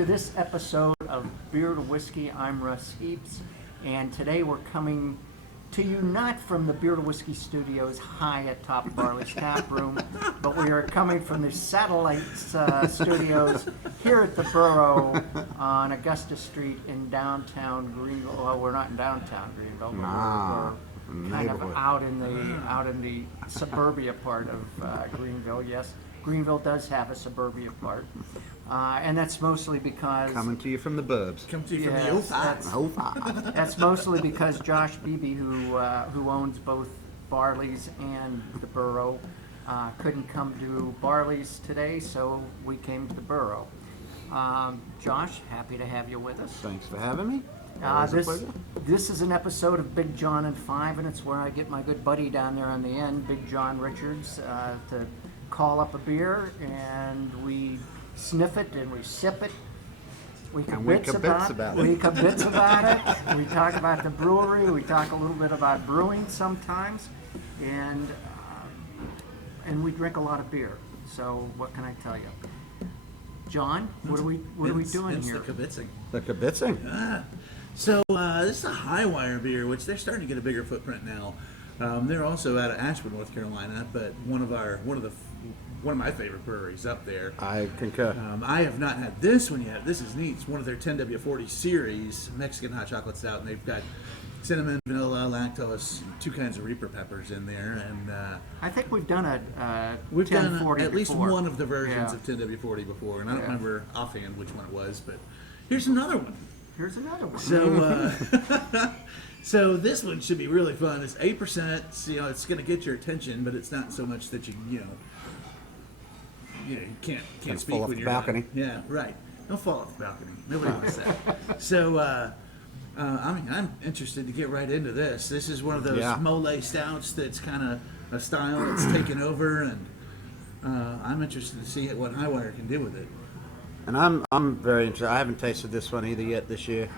to this episode of Beer to Whiskey. I'm Russ Heaps, and today we're coming to you not from the Beer to Whiskey studios high atop Barley's Tap Room, but we are coming from the satellite studios here at the Borough on Augusta Street in downtown Greenville. Well, we're not in downtown Greenville, but we're kind of out in the suburbia part of Greenville. Yes, Greenville does have a suburbia part. And that's mostly because... Coming to you from the burbs. Come to you from the old five. That's mostly because Josh Beebe, who owns both Barley's and the Borough, couldn't come to Barley's today, so we came to the Borough. Josh, happy to have you with us. Thanks for having me. This is an episode of Big John and Five, and it's where I get my good buddy down there on the end, Big John Richards, to call up a beer, and we sniff it and we sip it. We kibitz about it. We kibitz about it. We talk about the brewery. We talk a little bit about brewing sometimes, and we drink a lot of beer. So what can I tell you, John? What are we doing here? It's the kibitzing. The kibitzing. Yeah. So this is a high wire beer, which they're starting to get a bigger footprint now. They're also out of Asheville, North Carolina, but one of my favorite breweries up there. I concur. I have not had this one yet. This is neat. It's one of their 10W-40 series, Mexican hot chocolate stout, and they've got cinnamon, vanilla, lactose, two kinds of Reaper peppers in there. And I think we've done a 1040 done at least before. one of the versions of 10W-40 before, and I don't remember offhand which one it was, but here's another one. Here's another one. So, so this one should be really fun. It's 8%. So, it's going to get your attention, but it's not so much that you can't speak fall off when the you're balcony. Yeah, right. Don't fall off the balcony. Nobody wants that. So, I'm interested to get right into this. This is one of those mole stouts that's kind of a style that's taken over, and I'm interested to see what Highwire can do with it. And I'm very interested. I haven't tasted this one either yet this year.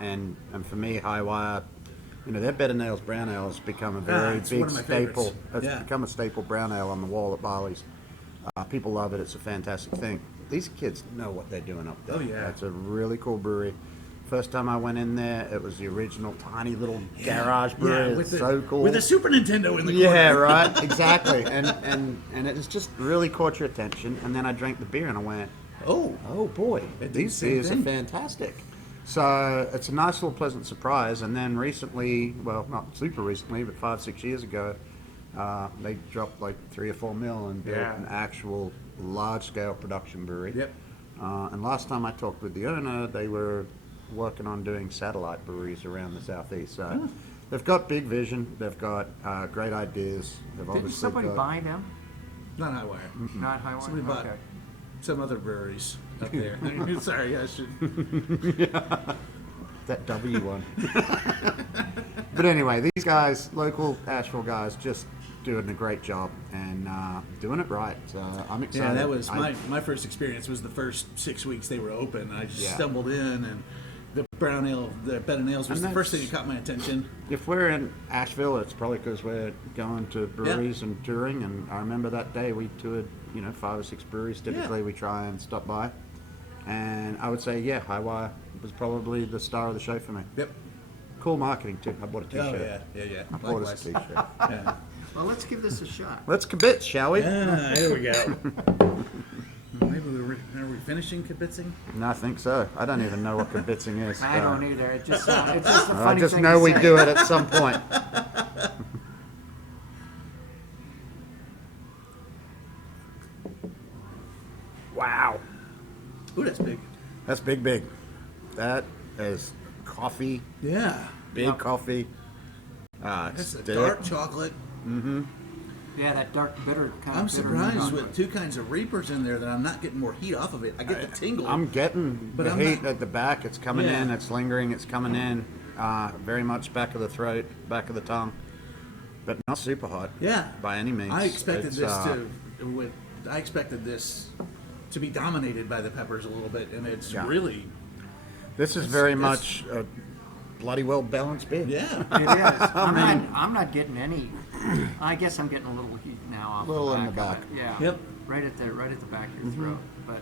And for me, Highwire, their Better Nails Brown Ale has become a very big staple. It's become a staple brown ale on the wall at Barley's. People love it. It's a fantastic thing. These kids know what they're doing up there. Oh, yeah. It's a really cool brewery. First time I went in there, it was the original tiny little garage brewery. Yeah, it's so cool. With a Super Nintendo in the corner. Yeah, right. Exactly. And it's just really caught your attention. And then I drank the beer and I went, oh boy, these beers are fantastic. So it's a nice little pleasant surprise. And then recently, well, not super recently, but 5-6 years ago, they dropped like 3 or 4 mil and built an actual large-scale production brewery. Yep. And last time I talked with the owner, they were working on doing satellite breweries around the southeast. So they've got big vision. They've got great ideas. Did somebody buy them? Not Highwire. Not Highwire. Somebody bought some other breweries up there. Sorry, I should. That W one. But anyway, these guys, local Asheville guys, just doing a great job and doing it right. So I'm excited. Yeah, that was my first experience. Was the first 6 weeks they were open. I just stumbled in, and the brown ale, the Better Nails was the first thing that caught my attention. If we're in Asheville, it's probably because we're going to breweries and touring. And I remember that day we toured, 5 or 6 breweries. Typically, we try and stop by. And I would say, Highwire was probably the star of the show for me. Yep. Cool marketing too. I bought a T-shirt. Oh yeah. I bought us a T-shirt. Yeah. Well, let's give this a shot. Let's kibitz, shall we? Yeah, here we go. Maybe are we finishing kibitzing? No, I think so. I don't even know what kibitzing is. I don't either. It's just a funny I just thing know to we say. do it at some point. Wow. Ooh, that's big. That's big. That is coffee. Yeah. Big coffee. That's a dark chocolate. Mm-hmm. Yeah, that dark bitter kind I'm of bitter. surprised with 2 kinds of Reapers in there that I'm not getting more heat off of it. I get the tingle. I'm getting But the I'm heat not- at the back. It's coming Yeah. in. It's lingering. It's coming in. Very much back of the throat, back of the tongue. But not super hot. Yeah. By any means. I expected It's, I expected this to be dominated by the peppers a little bit, and it's Yeah. really. This is very much a bloody well balanced beer. Yeah. It is. I'm not getting any. I guess I'm getting a little heat now off Little the in back the of back. it. Yeah. Yep. Right at the back of your throat. But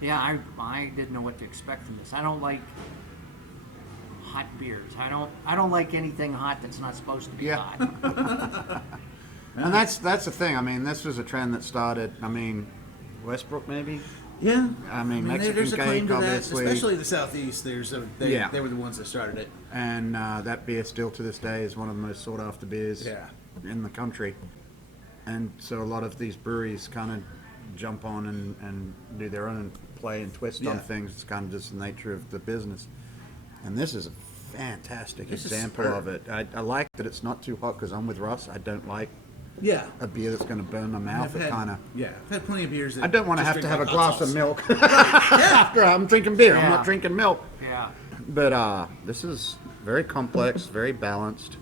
Yeah, I didn't know what to expect from this. I don't like hot beers. I don't like anything hot that's not supposed to be Yeah. hot. And that's the thing. I mean, this was a trend that started. I mean, Westbrook maybe. Yeah, I mean, Mexican there's a claim cake, to that, obviously. especially the southeast. Yeah. They were the ones that started it. And that beer still to this day is one of the most sought after beers Yeah. in the country. And so a lot of these breweries kind of jump on and do their own play and twist on Yeah. things. It's kind of just the nature of the business. And this is a fantastic This is example superb. of it. I like that it's not too hot because I'm with Russ. I don't like Yeah, a beer that's going to burn my mouth. I've It kind of. I've had plenty of beers. That I don't want to just have to drink have a like hot glass of sauce. milk after I'm drinking beer. I'm Yeah. not drinking milk. Yeah. But this is very complex, very balanced.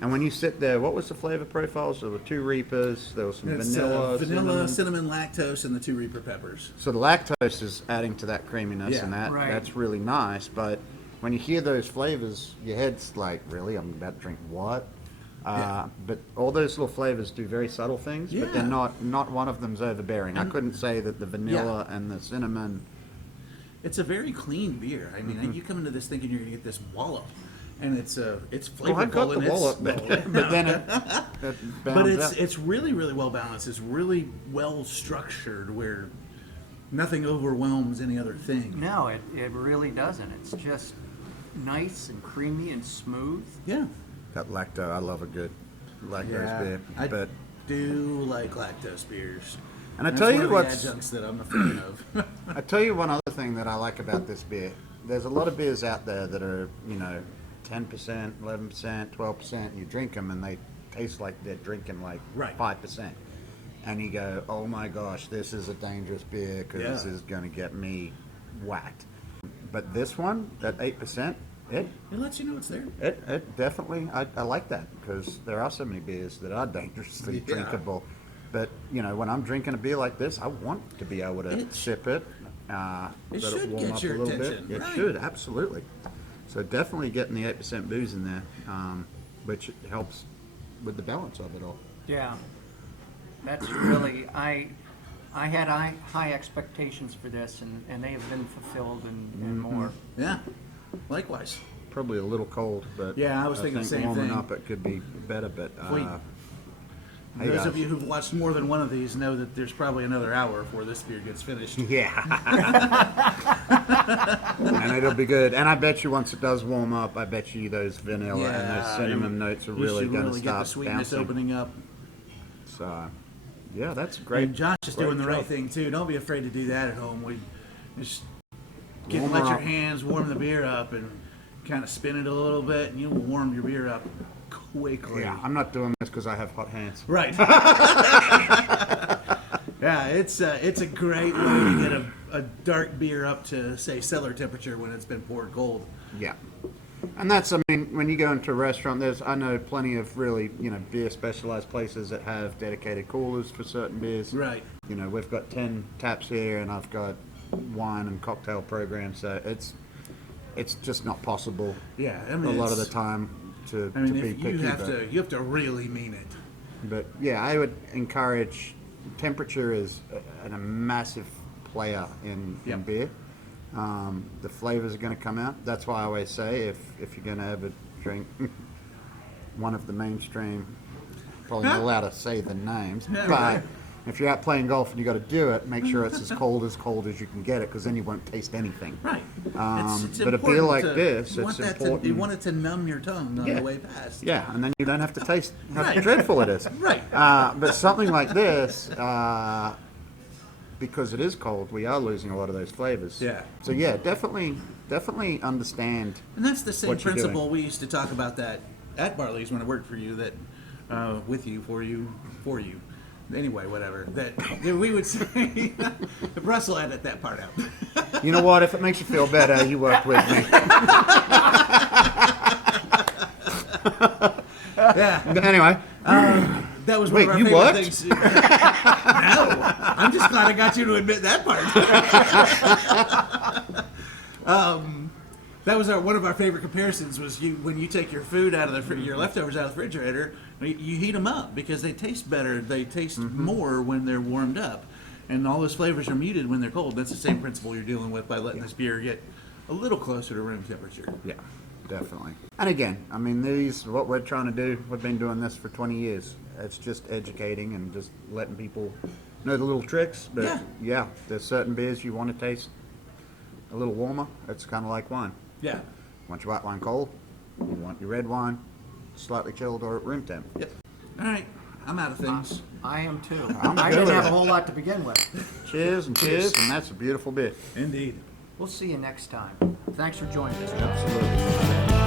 And when you sit there, what was the flavor profiles? There were 2 Reapers, there was some It's, vanilla, cinnamon, lactose, and the 2 Reaper peppers. So the lactose is adding to that creaminess, Yeah. and Right. that's really nice. But when you hear those flavors, your head's like, really? I'm about to drink what? But all those little flavors do very subtle things, but they're Yeah. not one of them's overbearing. I couldn't say that the vanilla and the cinnamon. It's a very clean beer. I mean, you come into this thinking you're going to get this wallop, and it's flavorful. Well, I got the and it's- wallop, but then it But bounds out. it's really, really well balanced. It's really well structured where nothing overwhelms any other thing. No, it really doesn't. It's just nice and creamy and smooth. Yeah. That lacto, I love a good lactose beer. I But do like lactose beers. and I That's tell one you of the what's adjuncts that I'm a fan of. I tell you one other thing that I like about this beer. There's a lot of beers out there that are 10%, 11%, 12%. You drink them and they taste like they're drinking like Right. 5%. And you go, oh my gosh, this is a dangerous beer because this Yeah. is going to get me whacked. But this one, that 8%, it lets you know it's there. It definitely, I like that because there are so many beers that are dangerously Yeah. drinkable. But, when I'm drinking a beer like this, I want to be able to It- sip it. Let should warm get up your a little attention, bit. It right. should, absolutely. So definitely getting the 8% booze in there, which helps with the balance of it all. Yeah. That's really I had high expectations for this, and they have been fulfilled and more. Yeah. Likewise. Probably a little cold, but Yeah, I was thinking the think same warming thing. up it could be better. But Wait. hey, Those guys. of you who've watched more than one of these know that there's probably another hour before this beer gets finished. Yeah. And it'll be good. And I bet you once it does warm up, I bet you those vanilla and those cinnamon notes are you really should going to really get the start sweetness bouncing. opening up. So, yeah, that's great. And Josh is Great doing the right job. thing too. Don't be afraid to do that at home. We just Warm let her your up. hands warm the beer up and kind of spin it a little bit, and you'll warm your beer up quickly. Yeah, I'm not doing this because I have hot hands. Right. Yeah, it's a great way to get a dark beer up to, say, cellar temperature when it's been poured cold. Yeah. And that's, I mean, when you go into a restaurant, I know plenty of really, beer specialized places that have dedicated coolers for certain beers. Right. We've got 10 taps here and I've got wine and cocktail programs, so it's just not possible Yeah, I a mean, lot of the it's- time to I mean, be if picky. you have to really mean it. But yeah, I would encourage, temperature is a massive player in Yep. beer. The flavors are going to come out. That's why I always say if you're going to ever drink one of the mainstream, probably not allowed to say the names, Yeah, but right. if you're out playing golf and you got to do it, make sure it's as cold as you can get it, because then you won't taste anything. Right. But a beer important like to- this, you want it's that important. you want it to numb your tongue on Yeah. the way past. Yeah, and then you don't have to taste how Right. dreadful it is. Right. But something like this, because it is cold, we are losing a lot of those flavors. Yeah. So yeah, definitely understand. And that's the same What you're principle doing. we used to talk about that at Barley's when I worked for you, that with you, for you. Anyway, whatever. That we would say, Russell edit that part out. You know what? If it makes you feel better, you worked with me. Yeah. Anyway, That was one Wait, of our you favorite worked? things. No, I'm just glad I got you to admit that part. That was one of our favorite comparisons. Was when you take your food out of your leftovers out of the refrigerator, you heat them up because they taste better. They taste more when they're warmed up. and all those flavors are muted when they're cold. That's the same principle you're dealing with by letting this beer get a little closer to room temperature. Yeah, definitely. And again, I mean, what we're trying to do, we've been doing this for 20 years. It's just educating and just letting people know the little tricks. But yeah, there's certain beers you want to taste a little warmer. It's kind of like wine. Yeah. You want your white wine cold, you want your red wine slightly chilled or at room temp. Yep. All right. I'm out of things. I am too. I'm I good didn't with have a it. whole lot to begin with. Cheers and cheers, and that's a beautiful beer. Indeed. We'll see you next time. Thanks for joining us. Absolutely.